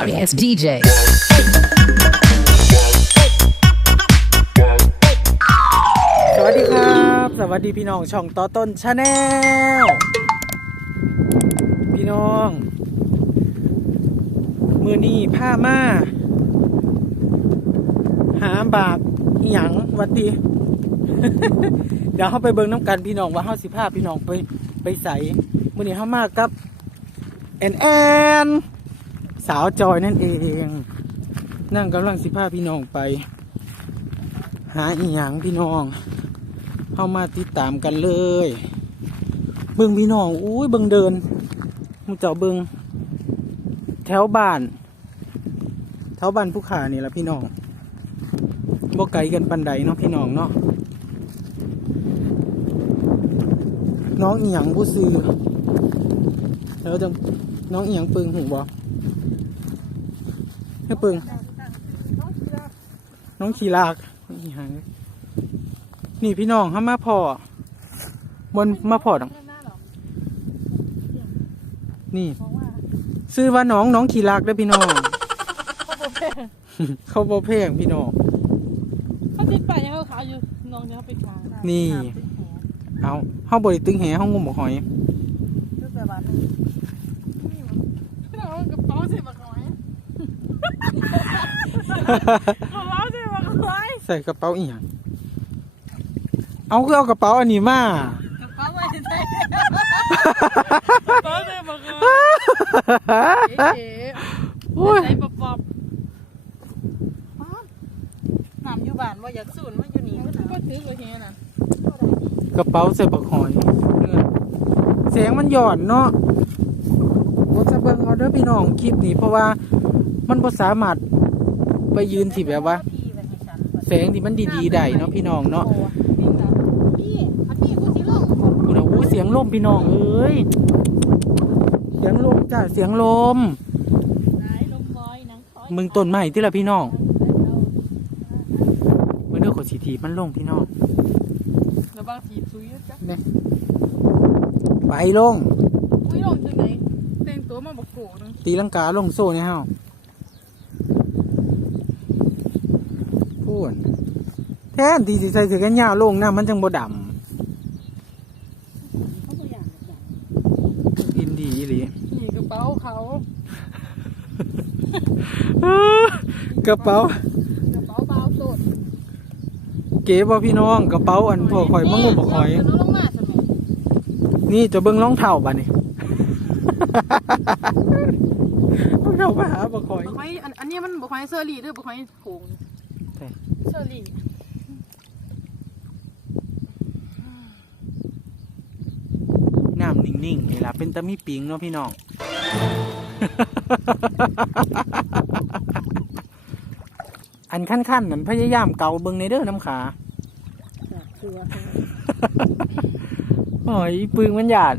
sorry ass DJ. สวัสดีครับ สวัสดีพี่น้องช่องต่อต้นชาแนลพี่น้อง มือนี้ผ้ามาหาบากอหยังหวัดดี เดี๋ยวเขาไปเบิ่งน้ำกันพี่น้องว่าเขาสิพาพี่น้องไปไปใส่มือนี้เขามากับ แอนแอน สาวจอยนั่นเอง นั่งกำลังสิพาพี่น้องไป หาอีหยังพี่น้อง เข้ามาติดตามกันเลย เบิ่งพี่น้องอุ้ยเบิ่งเดินมึงเจ้าเบิ่งแถวบ้าน แถวบ้านผู้ขานี่ละพี่น้องบ่ไกลกันปันใดเนาะพี่น้องเนาะน้องอีหยังผู้ซื้อแล้วจะน้องอีหยังปึงหูบ่ให้ปึงน้องขี่ลากอีหยังนี่พี่น้องห้ามาพอบนมาพอดังนี่ ซื้อว่าน้องน้องขี่ลากได้อพี่น้อง เขาบ่เพงพี่น้องเขาติดไปยังเขาขายอยู่น้องเนี่ยเขาไปขายนี่ เอาเฮาบ่ได้ตึงแหเฮางมบ่หอย พี่น้องกระเป๋าใส่บักหอย กระเป๋าใส่บักหอยใส่กระเป๋าอีหยังเอาคือเอากระเป๋าอันนี้มากระเป๋าไว้ใส่กระเป๋าใส่บักหอยเอ๋โอ้ยใส่ปอบปอบน้ำอยู่บ้านว่าอยากสูนว่าอยู่นี่ก็ถือกว่าเฮน่ะกระเป๋าใส่บักหอยเออแสงมันหย่อนเนาะบ่จะเบิ่งเอาเด้อพี่น้องคลิปนี้เพราะว่ามันบ่สามารถไป ยืนที่แบบว่า แสงที่มันดีๆได้เนาะพี่น้องเนาะพี่อันนี้กูสิลงคุณอาอู้เสียงลมพี่น้องเอ้ยเสียงลมจ้าเสียงลมไหนลมบอยหนังคอยมึงต้นใหม่ที่ละพี่น้องเมื่อเด้อขอสีทีมันลงพี่น้องแล้วบางทีซุยจ้ะเนี่ยไปลงอุ้ยลงจังไหนแต่งตัวมาบักโกนึงตีลังกาลงโซ่เนี่ยฮะ พูดแทนที่สิใส่เสื้อกันยาวลงน้ำมันจังบ่ดเขาตัวอย่างแบบำอินดีอีหลี นี่กระเป๋าเขากระเป๋ากระเป๋าเบาสดเก๋บ่พี่น้องกระเป๋าอันพวกข่อยมังงมบ่ข่อยเดี๋วน้องลงมาสมัยนี่จะเบิ่งรองเท้าบัดนี่ รองเท้ามาหาบ่ข่อยบุคอยอันอันนี้มันบุคอยเซอรี่หรือบุคอยโขง ใช่เซอรี่น้ำนิ่งๆนี่ล่ะเป็นตะมีปิงเนาะพี่น้อง อันขั้นๆนั่นพยายามเกาเบิ่งในเด้อน้ำขาเสือโอ้ยอีปึงมันหยาด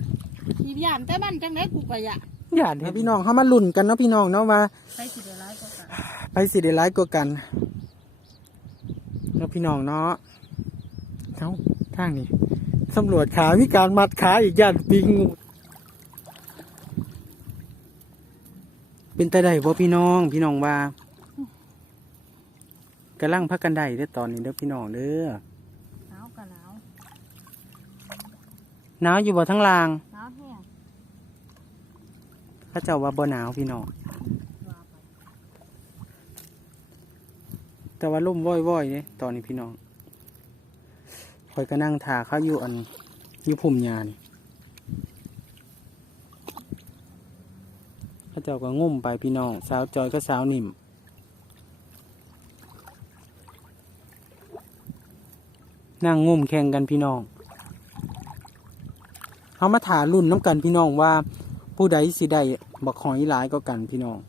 ทียานแต่บ้านจังไดกูก็อยากหยาดให้พี่น้องเฮามาลุ้นกันเนาะพี่น้องเนาะว่า ใช้สิได้ร้ายกว่ากัน ไปสิได้ร้ายกว่ากัน เนาะพี่น้องเนาะเอ้าทางนี้ตำรวจขามีการมัดขาอีกย่านปิงเป็นตาได้บ่พี่น้อง พี่น้องว่ากำลังพักกันได้เด้อตอนนี้เด้อพี่น้องเด้อหนาวก็หนาวหนาวอยู่บ่ทั้งลางหนาวแห้งเขาเจ้าว่าบ่หนาวพี่น้อง ว่าไป แต่ว่าล่มว่อยๆเนี่ยตอนนี้พี่น้องคอยก็นั่งถาเขาอยู่อันอยู่พุ่มยานเขาเจ้าก็งุ่มไปพี่น้อง สาวจอยก็สาวนิ่มนั่งงุ่มแข่งกันพี่น้องเขามาถารุ่นน้ำกันพี่น้องว่าผู้ใดสิได้บักหอยหลายก็กันพี่น้อง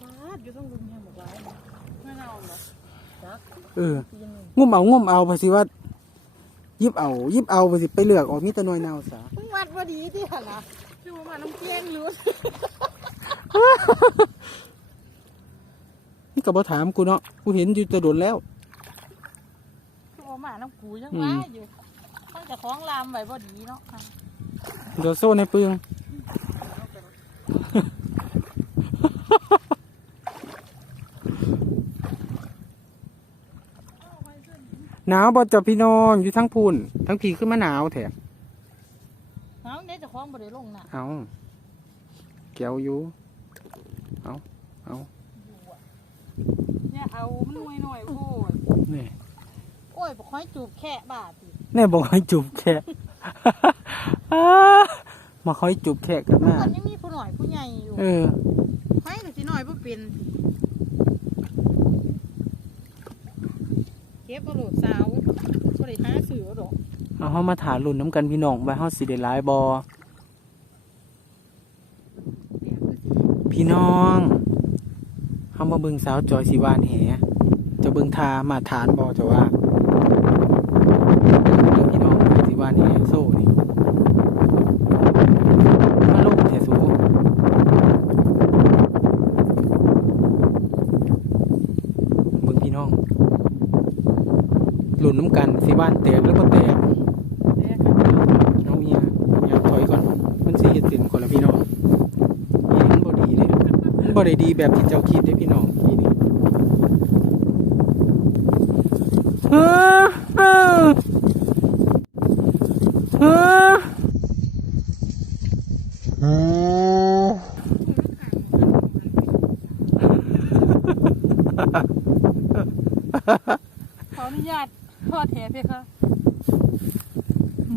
ฟาดอยู่ต้องลุมแห้งบอกร้ายไม่เอาเหรอจัก เออปีนึงงุ่มเอางุ่มเอาไปสิว่ายิบเอา ยิบเอาไปสิไปเลือกออกมีแตะนอยนาวสามึงวัดว่าดีที่หันนะคือว่ามาน้ำเกงรู้นี่ก็บ่ถามกูเนาะกูเห็นอยู่แตะโดนแล้วคือว่ามาน้ำกูยังว่าอยู่ต้องจะคล้องลามไว้บ่ดีเนาะค่ะเดี๋ยวโซ่ในปึง หนาวบ่จ้ะพี่น้องอยู่ทั้งพูนทั้งพีขึ้นมาหนาวแถมเอาเนี่ยจะคล้องบ่ได้ลงน่ะเอาแก้วอยู่เอาเอาเนี่ยเอามันหน่วยหน่อยโอ้ยนี่โอ้ยบ่ค่อยจูบแค่บาทสิแน่บอกให้จุบแค่อ้ามาคอยจุบแค่กันหน้ามันยังมีผู้หน่อยผู้ใหญ่อยู่เออให้ก็สิหน่อยบ่เป็น เก็บเอาโหลดสาวบ่ได้หาซื้อเอาดอกเอาเฮามาถาลุ่นน้ำกันพี่น้องว่าเฮาสิได้หลายบ่พี่น้องเฮามาเบิ่งสาวจอยสิวานแหจะเบิ่งทามาฐานบ่จะว่าพี่น้องสิวานแหโซ่นี่มาลงแถสูเบิ่งพี่น้องหลุนน้ำ กันสิวานแตกหรือบ่แตกแม่กันเดียวน้องเมียเมียถอยก่อน มันสิเฮ็ดสินคนละพี่น้องนี่มันบ่ดีเลยมันบ่ได้ดีแบบที่เจ้าคิดเด้พี่น้องทีนี้เฮ้อเฮ้อเฮ้อขออนุญาตทอดแหเพคะ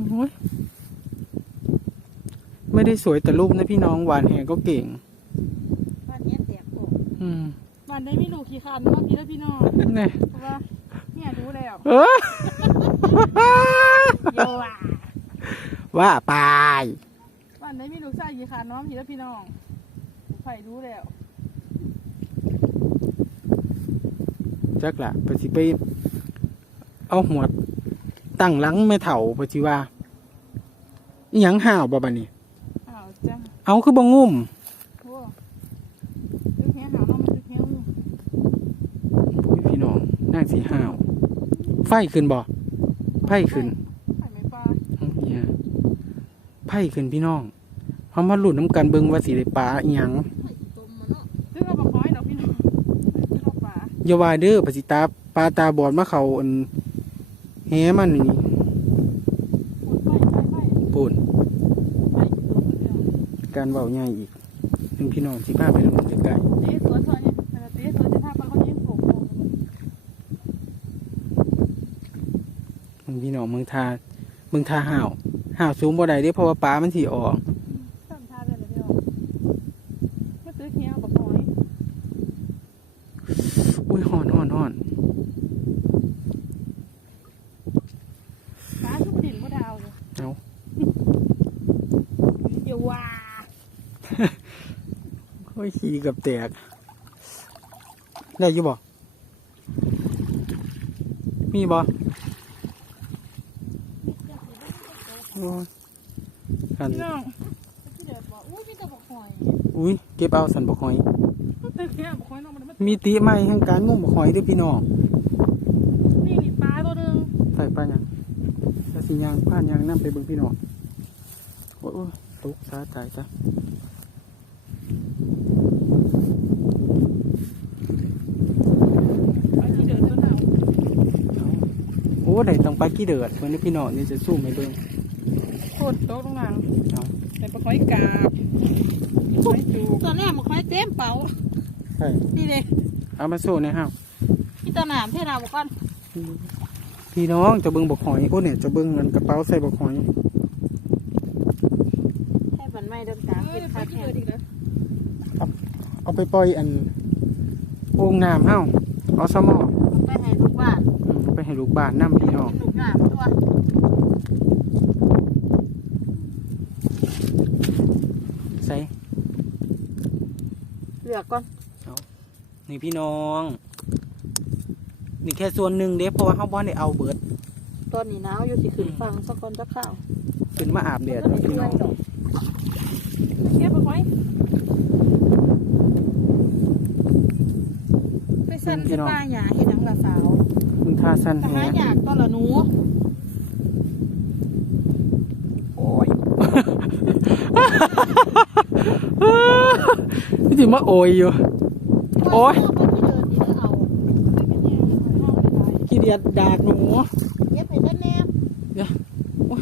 โอ้ย ไม่ได้สวยแต่รูปนะพี่น้องหวานแหก็เก่งบ้านเนี้ยแตกโอ้อืมบ้านได้มีลูกขี้คันเนาะพี่แล้วพี่น้องนี่เพราะว่าเนี่ยรู้แล้วเออเดี๋ยวว่าว่าไปบ้านได้มีลูกชายขี้คันเนาะพี่แล้วพี่น้องไฟรู้แล้วจักละไปสิไปเอาหัวตั้งหลังไม่เถ่าปจิว่าอหยังห่าวบ่บัดนี้อ้าวจ้ะ เอาคือบ่งุ่มโอ้ลูกเฮียหาเนาะมันลูกเฮียงูโอ้ยพี่น้องน่าสิห่าว ไฟขึ้นบ่ไฟขึ้นไฟไม่ปลาอื้อเนี่ยไฟขึ้นพี่น้องเฮามาลุ้นน้ำกันเบิ่งว่าสิได้ปลาอีหยังซึ่งเราบอกน้อยดอกพี่น้องซึ่งเราปลาอย่าว่าเด้อปสิตาปลาตาบอดมาเข้าอันแหมันนี่ปูน การเว้าใหญ่อีกนึงพี่น้องสิพาไปลุ้นใกล้เต๊สวนซอยเนี่ยแต่ละเต๊สวนจะพาปลาเขาเลี้ยงโขงโขงๆมึงพี่น้องเมืองทาเมืองทาห่าวห่าวสูงบ่ได้เด้เพราะว่าปลามันสิออกสามทาเลยเดียวก็ซื้อเฮียบอกน้อยอุ้ยฮ้อนฮ้อนฮ้อนปลาชุบดินก็ดาวเลยเอาเดี๋ยวว่า โอ้ยขี้เกับแตก ได้อยู่บ่มีบ่โอ้ยอันพี่น้องพี่เด็ดบอกอุ้ยพี่จะบอกหอยอุ้ยเก็บเอาสันบ่หอยตึกเฮียบอกหอยน้องมันมันมีติใหม่แห่งการงมบ่หอยเด้วยพี่น้องนี่นี่ปลาตัวหนึงใส่ปลาหยังถ้าสิยางผ่านยางนํไปเบิ่งพี่น้องโอ้ยโอ้ยตกซาตายซะ ปลาที่เดินตัวหนาว เอาโอ้ ได้ต้องไปกี่เดือดเพิ่นเด้อพี่น้องนี่จะสู้ไม่เบิ่งโคตรโต๊ะตรงนั้นเอาในปลาหอยกาบหอยจูตอนแรกมันหอยเต็มเป๋าใช่นี่เลยเอามาสู้ในห้าวพี่ตาหนามเท่านาบอกก่อนพี่น้องจะเบิ่งบ่หอยโอ้เนี่ยจะเบิ่งเงินกระเป๋าใส่บ่หอยแค่มันไม่เดินกลางเป็นคาแค่เอาไปปล่อยอันโอ่งน้ำเฮาเอาสมอไปให้ลูกบ้าน อืมไป ให้ลูกบ้านนํพี่น้องลูกงามตัวใส่เลือกก่อนนี่พี่น้อง นี่แค่ส่วนหนึ่งเด้เพราะว่าเฮาบ่ได้เอาเบิดตอนนี้หนาวอยู่สิขึ้นฟังสักคนจะข้าวขึ้นมาอาบแดดแล้วพี่น้องเทียบไปไว้ไปสั่นสปาหยาเห็นหนังละสาวมึง ทาสั้นทำแฮไมอยากตอนละหนูโอ้ยนี่สิมาโอยอยู่ โอ๊ยคนที่เดินนี่แล้วเอาขี้เดียดดากหนูเย็บให้ฉันแน่เดี๋ยวโอ๊ย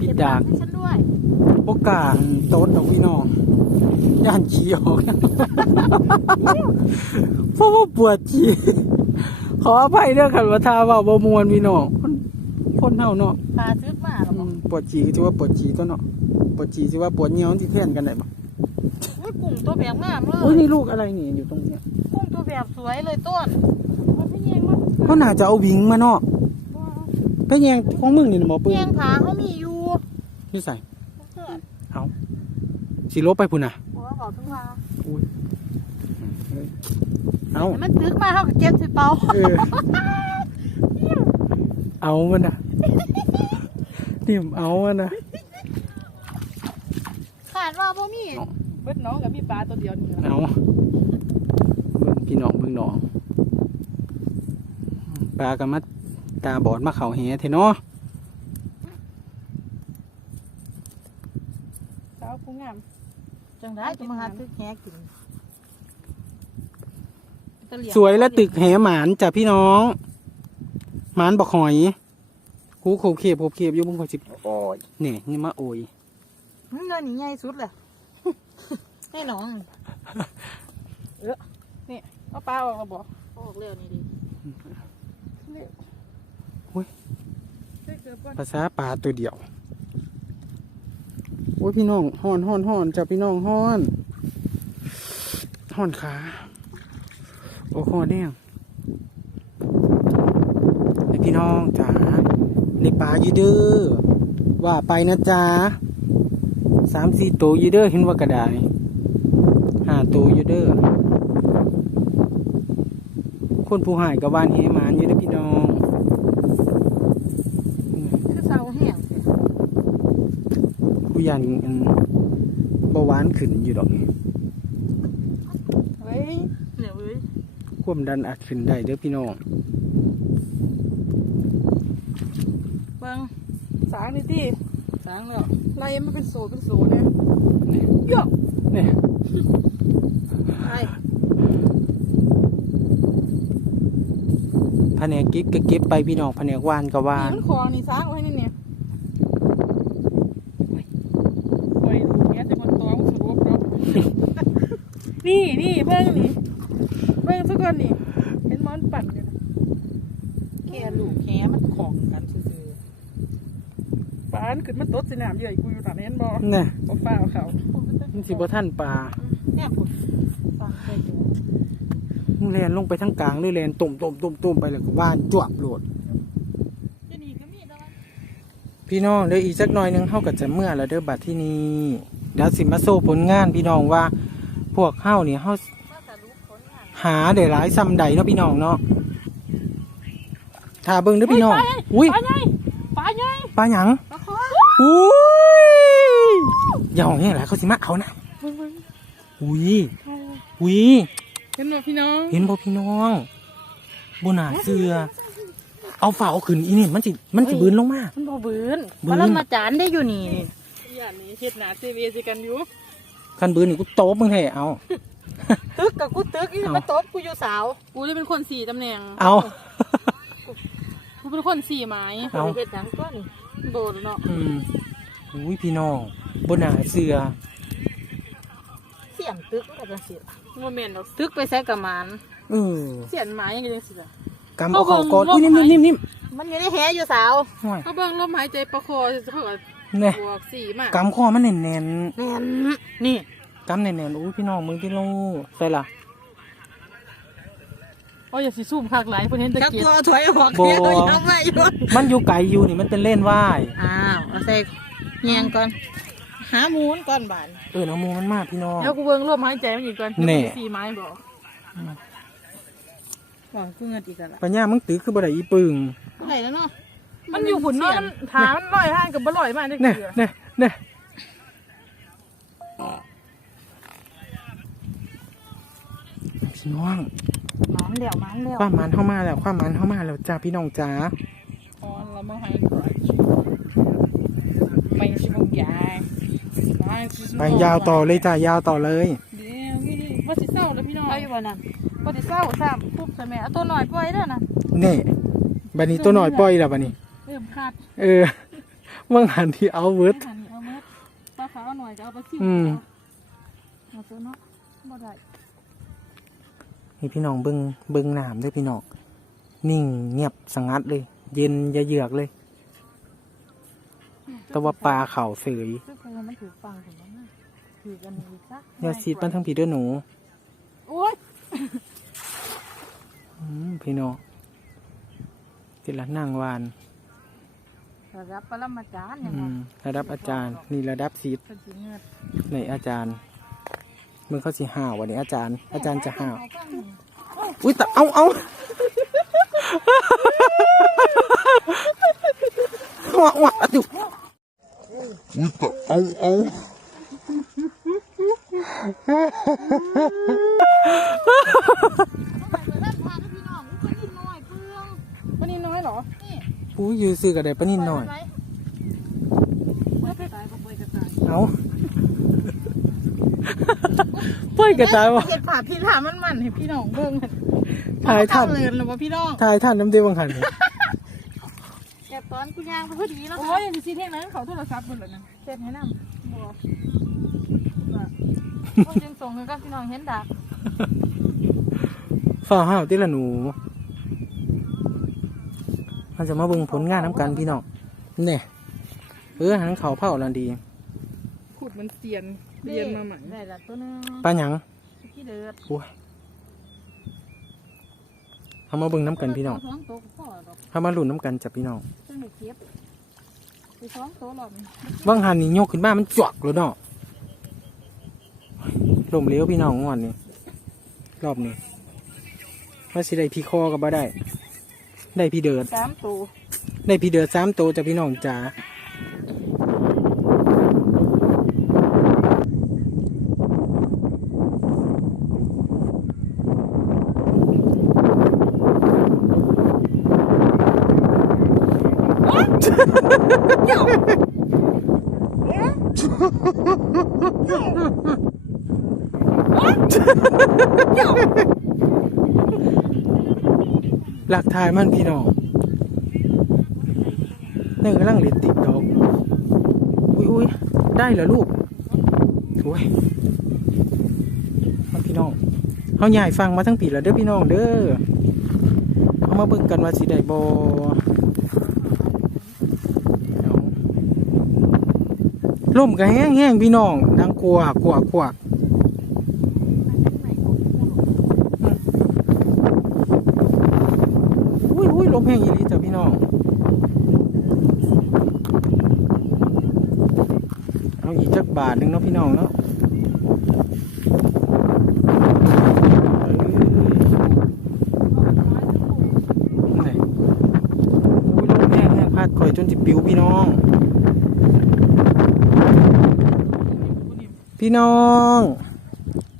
ปิดดากให้ฉันด้วย โอกาสโต๊ดดอกพี่น้องย่านขี้ออกเพราะว่าปวดขี้ขออภัยเรื่องขันวัทาเว่าบ่มวนพี่น้องคนคนเฮาเนาะพาซื้อมาแล้วอืบอกมปวดขี้ที่ว่าปวดขี้ก็เนาะปวดขี้ที่ว่าปวดเหนียวที่แค้นกันได้บ่อุ้ยกุ้งตัวแบบงามเลโอ้ยยนี่ลูกอะไรนี่อยู่ตรงเนี้ยกุ้งตัวแบบสวยเลยต้นมันพี่แยงมาเขาน่าจะเอาวิงมาเนาะไปแยงของมึงนี่นะหมอปืนแยงขาเขามีอยู่ นี่ใส่เพื่อนเอาสิลบไปพุ่นน่ะหัวเขาต้องมาอุ้ยเอาแต่มันตึกมาเขาก็เก็บสิเปาเออเอามันน่ะนิ่มเอามันน่ะขาดว่าพ่มีเบิดน้องกับพี่ปลาตัวเดียวนี่เอาเบิ่งพี่น้องเบิ่งน้องปลากันมาตาบอดมาเข่าแหเทเนาะ สาว ผู้งาม จังได้จะมาหาตึกแหกินสวยและตึกแหหมานจ้ะพี่น้อง หมานบอกหอยกูโคบเขียบโคบเขียบอยู่บุ้งขอจิบโอ้ยเนี่ยนี่มาโอยเงินนี่ใหญ่สุดเลยให้น้องเออนี่เอาปลาออกแล้วบอกออกเร็วนี่ดิเร็วเฮ้ยเกือบก่อนภาษาปลาตัวเดียว โอ้ยพี่น้องห้อนห้อนห้อนจ้ะพี่น้องห้อนห้อนขาโอ้คอเนี่ยไอพี่น้องจ๋าในปลายู่เด้อว่าไปนะจ๊ะสามสี่ตัวยู่เด้อเห็นว่ากระไดห้าตัวยู่เด้อคนผู้หายกับวานเฮมานยู่เด้อพี่น้อง คือเสาแห้ง ผู้ ยันอันเบาหวานขึ้นอยู่ดอกนี่เว้ยเนี่ยเว้ยความดันอาจขึ้นได้เด้อพี่น้องเบิ่งสางนี่ดิสางแล้วไล่มันเป็นโซเป็นโซเนี่ยนี่โย่นี่ไอ้แผนกเก็บก็เก็บไปพี่น้องแผนกหวานก็หวานี่นมันคอนี่สางไว้นี่เนี่ยโอ้ยดูเนี้ยจะมาตัวมันสรุปเนาะ นี่นี่เบิ่งนี่เบิ่งสักคนนี่เห็นมันปั่นเนี่ยแค่ลูกแค่มันของกันซื่อๆปานขึ้นมันตดสนามเยอะกูอยู่ตามเห็นบ่นี่บ่ฟ้าเอาเขามันสิบ่ท่านปลาเนี่ยผมฟังไปอยู่มึงแลนลงไปทั้งกลางหรือแลนตุ่มตุ่มตุ่มตุ่มไปแล้วก็หวานจวบโหลด จะหนีก็มีแล้วพี่น้องเดี๋ยวอีกสักหน่อยหนึงเฮาก็จะเมื่อแล้วเด้อบัดที่นี้เดี๋ยวสิมาโซ่ผลงานพี่น้องว่า พวกเฮานี่เฮาว่าจะรู้ผลงานหาได้หลายซ้ำใดเนาะพี่น้องเนาะถ้าเบิ่งเด้อพี่น้องอุ้ยปลาใหญ่ปลาใหญ่ปลาหยังปลาคออุ้ยอย่าเอาเนี่ยแหละเขาสิมาเอานะอุ้ยอุ้ยเห็นไหมพี่น้อง เห็นบ่พี่น้องบนาเสือเอาฝาเอาขึ้นอีนี่มันสิมันสิบืนลงมา มันบ่บืนบืนปรมาจารย์ได้อยู่นี่อย่างนี้เฮ็ดหนาทีวีสิกันอยู่ คันบืนนี่กูโตบมึงแท้เอา ตึกกับกูตึกอีเอามาตบกูอยู่สาวกูจะเป็นคนสี่ตำแหน่งเอากูเป็นคนสี่ไม้เอาเฮ็ดหนังก้อนโดดเนาะอืมอุ้ยพี่น้องบนาเสือเสียงตึกมันก็จังซี่โมเมนต์ดอกตึกไปใส่กับมันเออเสียงหมายังไงจังซี่ล่ะกำเอาเขากอดอุ้ยนิ่มนิ่มนิ่มนิ่มมันอยู่ในแหอยู่สาวห่วยเขาเบิ่งลมหายใจประคอเพื่อ เนี่ยบวกสี่มากกำคอมันแน่นแน่นนี่ๆกำแน่นๆอุ้ยพี่น้องมึงพี่ลูกใส่ละโอ้ยอย่าสิซุ่มคักหลายเพิ่นเห็นตะจักเกียบตัวถอยออกบ่เดี๋ยวยังไม่อยู่มันอยู่ไกลอยู่นี่มันเป็นเล่นว่ายอ้าวเอาใส่แยงก่อนหาหมูนก่อนบานเออเอามูมันมากพี่น้องเดี๋ยวกูเบิ่งลมหายใจมันอีกก่อนแน่มีสี่ไม้บ่หวังกูเงินอีกแล้วล่ะปัญญามึงตื้อคือบ่ได้อีปึงเท่าไหร่แล้วเนาะ มันอยู่หุ่นเนาะมันถามมันลอยห้างกับบ่ลอยมากจังเนี่ยซี่เนี่ยเนี่ยพี่น้องมันเดี่ยวมันเดี่ยวความมันเข้ามาแล้วความมันเข้ามาแล้วจ้าพี่น้องจ้าอ๋อเรามาให้กรดไม่ใช่พวกยายไปยาวต่อเลยจ้ายาวต่อเลยเดี๋ยวนี่ว่าสิเศร้าแล้วพี่น้องเอาอยู่บ่นั่นบ่ได้เศร้าซ้ำปุ๊บใส่แม่เอาตัวหน่อยปล่อยเด้อนะนี่บัดนี้ตัวหน่อยปล่อยแล้วบัดนี้เริ่ม ขาดเออว่างหันที่เอาเวิร์ดหันเอาเม็ดปลาขาวหน่อยจะเอาไปซิ่อืมเอาตัวเนาะบ่ได้นี่พี่น้องเบิ้งเบิ้งน้ำด้วยพี่น้องนิ่งเงียบสงัดเลย เย็นอยาเยือกเลย แต่ว่าปลาเข่าเสยซึ่งคือมันถือฟังผมนะถือกันอีกซะอยาซีดมันทั้งผีเด้วยหนูโอ้ยอืมพี่น้องติละนั่งวาน ระดับปรมาจารย์เนี่ยอืมระดับอาจารย์ นี่ระดับซีดเป็นสีเงือดในอาจารย์มึงเขาสิห่าววันนี้อาจารย์ อาจารย์จะห่าว อุ้ยแต่เอาเอาว้าวว้าวดู Eita, au, au. วันนี้น้อยเหรอ อู้ยือซื้อกับไดปะนิดหน่อยไม่ไปตายก็ไปกระตายเอาปล่อยกระจายวะเห็ดผ่าพี่ถามมันมันให้พี่น้องเบิ่งหั่นถ่ายท่านเลินหรือว่าพี่น้องถ่ายท่านน้ำเดียวบังหันแอบตอนกูย่างไปพอดีแล้วโอ้ยยังสิเที่ยงนั้นเขาโทรศัพท์เบิ่งแล้วนะเสร็จให้นำบ่ว่าโอ้ยจึงส่งให้กับพี่น้องเห็นดากฝ่าห้าวติละหนู มันจะมาเบิ่งผลงานน้ำกันพี่น้องเนี่ยเออหันเขาเผาลันดีขุดมันเตียนเรียนมาใหม่ได้ละตัวหนึงปลาหยังพี่เดือดโอ้ยเอามาเบิ่งน้ำกันพี่น้องสองโตก็พอดอกเอามาลุ้นน้ำกันจับพี่น้องซึ่งได้เก็บไปสองโตหรอกบางหันนี่โยกขึ้นมามันจวกเลยเนาะลมเหลี้ยวพี่น้องงอนนี่รอบนี้ว่าสิได้พี่คอก็บ่ได้ ได้พี่เดิดสามโตได้พี่เดือดสามโตวจากพี่น้องจ๋าห ลักทายมันพี่น้องนี่กำลังเล่นติ๊กดอกอุ้ยอุ้ยได้เหรอลูกโอ้ยมันพี่น้องเขาใหญ่ฟังมาทั้งปีแล้วเด้อพี่น้องเด้อเอามาเบิ่งกันว่าสิได้บอาลมก็แห้งแห้งๆพี่น้องดังกลัวกลัวกลัวอุ้ยอุ้ยลมแห้งอีหลีจ้ะพี่น้อง เอาอีกจัก บาทหนึ่งเนาะพี่น้องเนาะเอ้ยไหนอุ้ยลมแห้งแห้งพัดข่อยจนจิปิวพี่น้อง พี่น้อง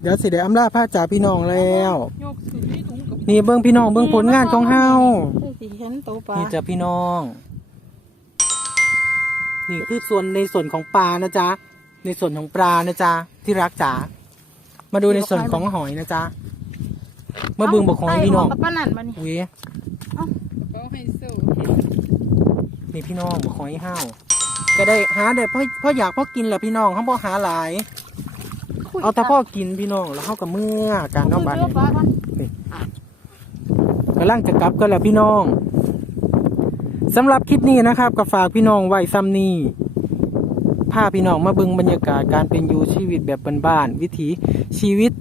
เดี๋ยวสิได้อำลาพาจากพี่น้องแล้วโยกสุดที่ถุงกับนี่เบิ่งพี่น้องเบิ่งผลงานของเฮาคือสิเห็นโตปลานี่จ้ะพี่น้อง นี่คือส่วนในส่วนของปลานะจ๊ะ ในส่วนของปลานะจ๊ะที่รักจ๋ามาดูในส่วนของหอยนะจ๊ะมาเบึงบอกหอยพี่น้องไกับป้านั่นมานี่อุ้ยเขาให้โซ่นี่พี่น้องบอกหอยห้าวก็ได้หาได้พ่อพ่ออยากพ่อกินแหละพี่น้องเขาบอกหาหลาย เอาแต่พ่อกินพี่น้องแล้วเขากับเมื่อการนอกบ้านเสื้อฟ้าก่อนกำลังจะกลับกันแล้วพี่น้องสำหรับคลิปนี้นะครับก็ฝากพี่น้องไว้ซ้ำนี้พาพี่น้องมาเบิ่งบรรยากาศการเป็นอยู่ชีวิตแบบบ้านๆวิถีชีวิต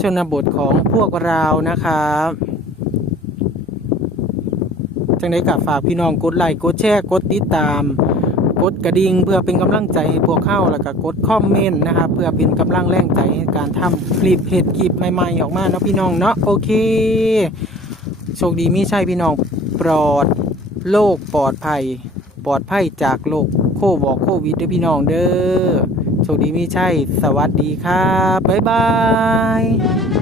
ชนบทของพวกเรานะครับจังได้กับฝากพี่น้องกดไลค์กดแชร์กดติดตาม กดกระดิ่งเพื่อเป็นกำลังใจให้พวกเข้าแล้วก็กดคอมเมนต์นะครับเพื่อเป็นกำลังแรงใจในการทำคลิปเพจคลิปใหม่ๆออกมาเนาะพี่น้องเนาะโอเคโชคดีมีใช่พี่น้องปลอดโลกปลอดภัย ปลอดภัยจากโรค โควอกโควิดเด้อพี่น้องเด้อโชคดีมีใช่สวัสดีครับ บ๊ายบาย